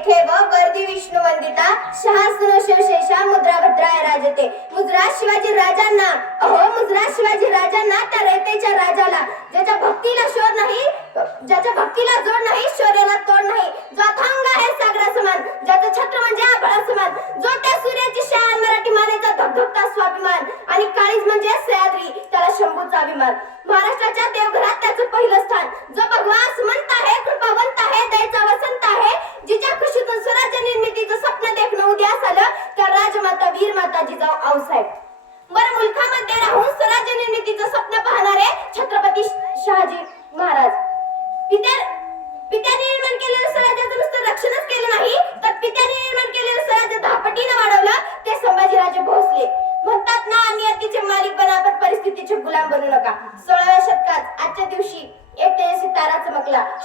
लेखे व वर्दी विष्णू वंदिता शहासन शिवशेषा मुद्रा भद्राय राजते। मुद्रा शिवाजी राजांना अहो मुद्रा शिवाजी राजांना त्या रयतेच्या राजाला. ज्याच्या भक्तीला शोध नाही ज्याच्या भक्तीला जोड नाही शौर्याला तोड नाही. जो अथांग आहे सागरा समान ज्याचं छत्र म्हणजे आभाळा समान. जो त्या सूर्याची शान मराठी मानेचा धगधगता स्वाभिमान आणि काळीज म्हणजे सह्याद्री त्याला शंभूचा अभिमान. महाराष्ट्राच्या देवघरात त्याचं पहिलं स्थान जो भगवा सुमंत आहे कृपावंत आहे दयेचा वसंत आहे जिच्या खुशीतून स्वराज्य निर्मितीचं स्वप्न देखणं उद्यास आलं त्या राजमाता वीर माता वर मुलखामध्ये राहून स्वराज्य निर्मितीचं स्वप्न पाहणारे छत्रपती शहाजी महाराज. पित्या पित्याने निर्माण केलेलं स्वराज्याचं नुसतं रक्षणच केलं नाही तर पित्याने निर्माण केलेलं स्वराज्य धापटीनं वाढवलं ते संभाजीराजे भोसले. म्हणतात ना नियतीचे मालिक बनापत परिस्थितीचे गुलाम बनू नका. सोळाव्या शतकात आजच्या दिवशी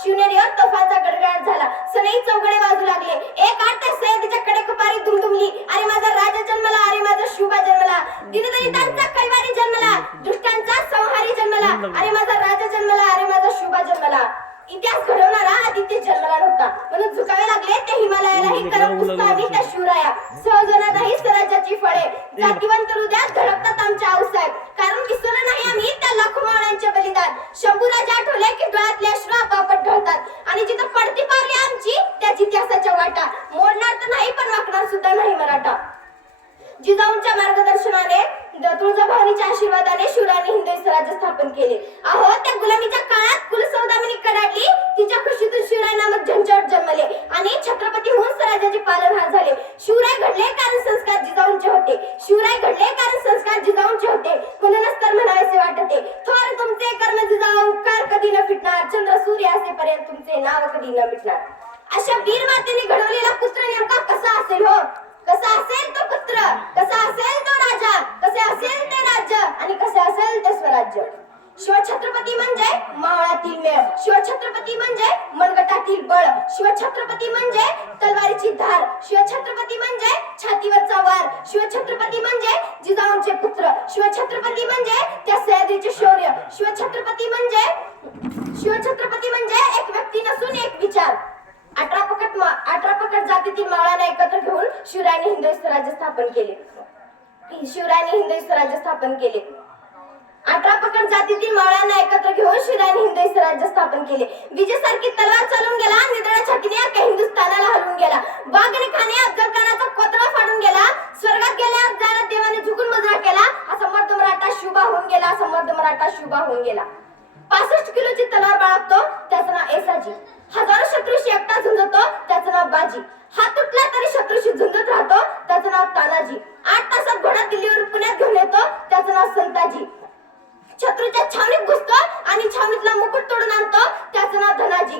शिवनेरीवर तोफांचा गडगडाट झाला. सनई चौघडे वाजू लागले. एक आठ ते सह्याद्रीच्या कडे कुपारी दुमदुमली. अरे माझा राजा जन्मला अरे माझा शुभा जन्मला. दिनदलितांचा कैवारी जन्मला. दुष्टांचा संहारी जन्मला. अरे माझा राजा जन्मला अरे माझा शुभा जन्मला. इतिहास घडवणारा आदित्य जन्मला नव्हता. म्हणून झुकावे लागले त्या हिमालयालाही करम पुष्पावी त्या शिवराया. सहजना नाही स्वराज्याची फळे. जातीवंत हृदयात धडकतात आमच्या आऊसाहेब कारण विसरलं नाही आम्ही त्या लाखो मावळ्यांचे बलिदान शंभूराजा आठवले की डोळ्यातले अश्रू आपापट ढळतात. आणि जिथं पडती पावली आमची त्याच इतिहासाच्या वाटा. मोडणार तर नाही पण वाकणार सुद्धा नाही मराठा. जिजाऊंच्या मार्गदर्शनाने तुळजाभवानीच्या आशीर्वादाने शिवरायांनी हिंदवी स्वराज्य स्थापन केले. अहो त्या गुलामीच्या काळात कुलसौदामिनी कडाडली तिच्या खुशीतून शिवराय नामक झंझ जन्मले आणि छत्रपती होऊन स्वराज्याचे पालनहार झाले शिवराय घडले कारण संस्कार जिजाऊंचे होते शिवराय घडले कारण संस्कार जिजाऊंचे होते म्हणूनच तर म्हणावेसे वाटते थोर तुमचे कर्म जिजाऊ उपकार कधी न फिटणार चंद्र सूर्य तुमचे नाव कधी न मिटणार? अशा वीर मातेने घडवलेला पुत्र नेमका कसा असेल हो? कसा असेल तो पुत्र? कसा असेल तो राजा? कसे असेल ते राज्य? आणि कसे असेल ते स्वराज्य? शिवछत्रपती म्हणजे मावळातील मेळ. शिवछत्रपती म्हणजे मनगटातील बळ. शिवछत्रपती म्हणजे तलवारीची धार. शिवछत्रपती म्हणजे छातीवरचा वार. शिवछत्रपती म्हणजे जिजाऊंचे पुत्र. शिवछत्रपती म्हणजे त्या सह्याद्रीचे शौर्य. शिवछत्रपती म्हणजे शिवछत्रपती म्हणजे एक व्यक्ती नसून एक विचार. अठरा पकड अठरा पकड जातीतील मावळ्यांना एकत्र घेऊन शिवरायांनी हिंदवी स्वराज्य स्थापन केले. शिवरायांनी हिंदवी स्वराज्य स्थापन केले. अठरा पकड जातीतील मावळ्यांना एकत्र घेऊन शिराने हिंदवी राज्य स्थापन केले. विजयसारखी तलवार चालून गेला निधड्या छातीने अख्ख्या हिंदुस्थानाला हलवून गेला. बागने खाने अफजल खानाचा कोतरा फाडून गेला स्वर्गात गेल्या जारा देवाने झुकून मजरा केला असा मर्द मराठा शुभा होऊन गेला असा मर्द मराठा शुभा होऊन गेला. पासष्ट किलोची तलवार बाळगतो त्याचं नाव एसाजी. हजारो शत्रूशी एकटा झुंजतो त्याचं नाव बाजी. हा तुटला तरी शत्रूशी झुंजत राहतो त्याचं नाव तानाजी. आठ तासात घोडा दिल्लीवर पुण्यात घेऊन येतो त्याचं नाव संताजी. शत्रूच्या छावणीत घुसतो आणि छावणीतला मुकुट तोडून आणतो. त्याचं नाव धनाजी.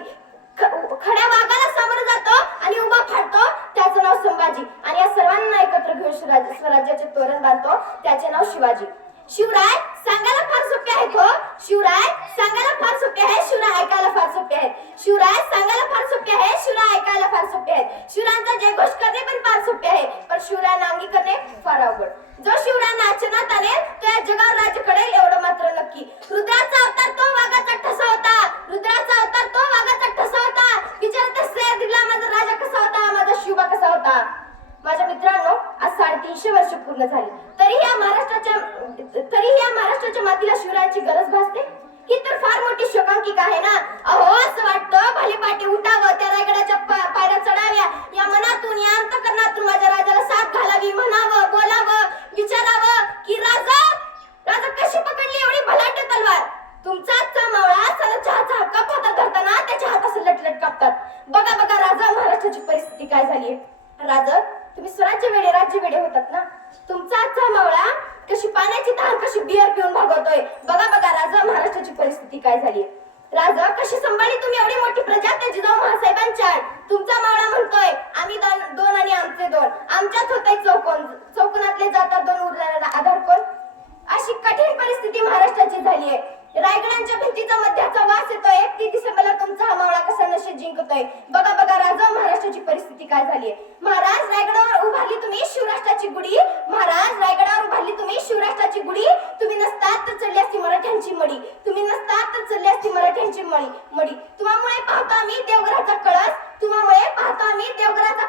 खड्या वाघाला सामोरं जातो आणि उभा फाडतो. त्याचं नाव संभाजी. आणि या सर्वांना एकत्र घेऊन शिवराज स्वराज्याचे तोरण बांधतो. त्याचे नाव शिवाजी. शिवराय सांगायला फार सोपे आहेत हो. शिवराय सांगायला फार सोपे आहे शिवराय ऐकायला फार सोपे आहेत. शिवराय सांगायला फार सोपे आहे शिवराय ऐकायला फार सोपे आहेत. शिवरायांचा जयघोष करणे पण फार सोपे आहे. पण शिवराय नांगी करणे फार अवघड. जो शिवरायांना नाचण्यात आले तो या जगावर राज्य करेल एवढं मात्र नक्की. रुद्राचा अवतार तो वाघाचा ठसा होता. रुद्राचा अवतार तो वाघाचा ठसा होता. विचारते दिला माझा राजा कसा होता? माझा शिवबा कसा होता? माझ्या मित्रांनो आज साडेतीनशे वर्ष पूर्ण झाली. तरी या महाराष्ट्राच्या तरी या महाराष्ट्राच्या मातीला शिवरायांची गरज भासते? ही तर फार मोठी शोकांकिका आहे ना? अहो असं वाटतं भले पाठी उठावं त्या रायगडाच्या पायऱ्या चढाव्या. या मनातून या अंतकरणातून माझ्या राजाला साथ घालावी म्हणावं बोलावं विचारावं की राजा राजा कशी पकडली एवढी भलाट तलवार तुमचा आजचा मावळा साला चहाचा हक्का हातात धरताना त्याच्या हातास लटलट कापतात बघा बघा राज्याची परिस्थिती काय झाली राजा तुम्ही स्वराज्य वेळे राज्य वेळे होतात ना? तुमचा आजचा मावळा कशी पाण्याची तहान कशी बियर पिऊन भागवतोय? बघा बघा राजा महाराष्ट्राची परिस्थिती काय झाली राजा कशी संभाळली तुम्ही एवढी मोठी प्रजा? त्या जिजाऊ महासाहेबांच्या तुमचा मावळा म्हणतोय आम्ही दोन दोन आणि आमचे दोन. आमच्यात होते चौकोन चौकोनातले जातात दोन उरलेला आधार कोण? अशी कठीण परिस्थिती महाराष्ट्राची झाली आहे रायगडांच्या भिंतीचा मध्याचा वास येतोय. एकतीस डिसेंबरला तुमचा हा मावळा कसा नशे जिंकतोय? बघा बघा राजा महाराष्ट्राची परिस्थिती काय झाली महाराज रायगडावर उभारली तुम्ही शिवराष्ट्राची गुढी महाराज रायगडावर उभारली तुम्ही शिवराष्ट्राची गुढी तुम्ही नसतात तर चढली असती मराठ्यांची मडी तुम्ही नसतात तर चढली असती मराठ्यांची मळी मडी तुम्हामुळे पाहतो आम्ही देवघराचा कळस तुम्हामुळे पाहतो आम्ही देवघराचा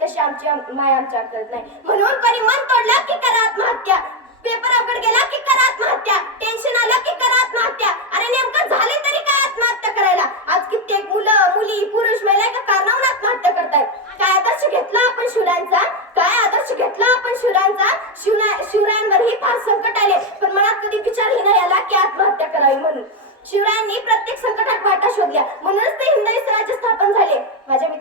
पैसे आमची माय आमच्या करत नाही. म्हणून कोणी मन तोडलं की करा आत्महत्या. पेपर अवघड गेला की करा आत्महत्या. टेन्शन आलं की करा आत्महत्या. अरे नेमकं झाले तरी काय आत्महत्या करायला? आज कित्येक मुलं मुली पुरुष महिला एका कारणावरून आत्महत्या करतात काय आदर्श घेतला आपण शिवरायांचा? काय आदर्श घेतला आपण शिवरायांचा? शिवना शिवरायांवरही फार संकट आले. पण मनात कधी विचारही नाही आला की आत्महत्या करावी म्हणून. शिवरायांनी प्रत्येक संकटात वाटा शोधल्या. म्हणूनच ते हिंदवी स्वराज्य स्थापन झाले.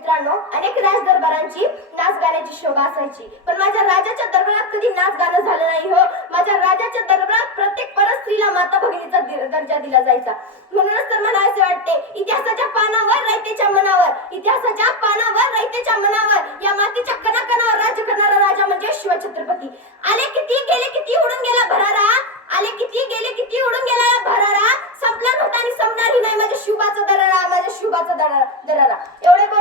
मित्रांनो अनेक राज दरबारांची नाच गाण्याची शोभा असायची. पण माझ्या राजाच्या दरबारात कधी नाच गाणं झालं नाही हो. माझ्या राजाच्या दरबारात प्रत्येक परत स्त्रीला माता भगिनीचा दर्जा दिला जायचा. म्हणूनच तर मला असे वाटते इतिहासाच्या पानावर रयतेच्या मनावर इतिहासाच्या पानावर रयतेच्या मनावर या मातीच्या कणाकणावर राज्य करणारा राजा म्हणजे शिवछत्रपती. आले किती गेले किती उडून गेला भरारा? आले किती गेले किती उडून गेला भरारा? संपला नव्हता आणि संपणारही नाही माझ्या शिवबाचा दरारा माझ्या शिवबाचा दरारा. दरारा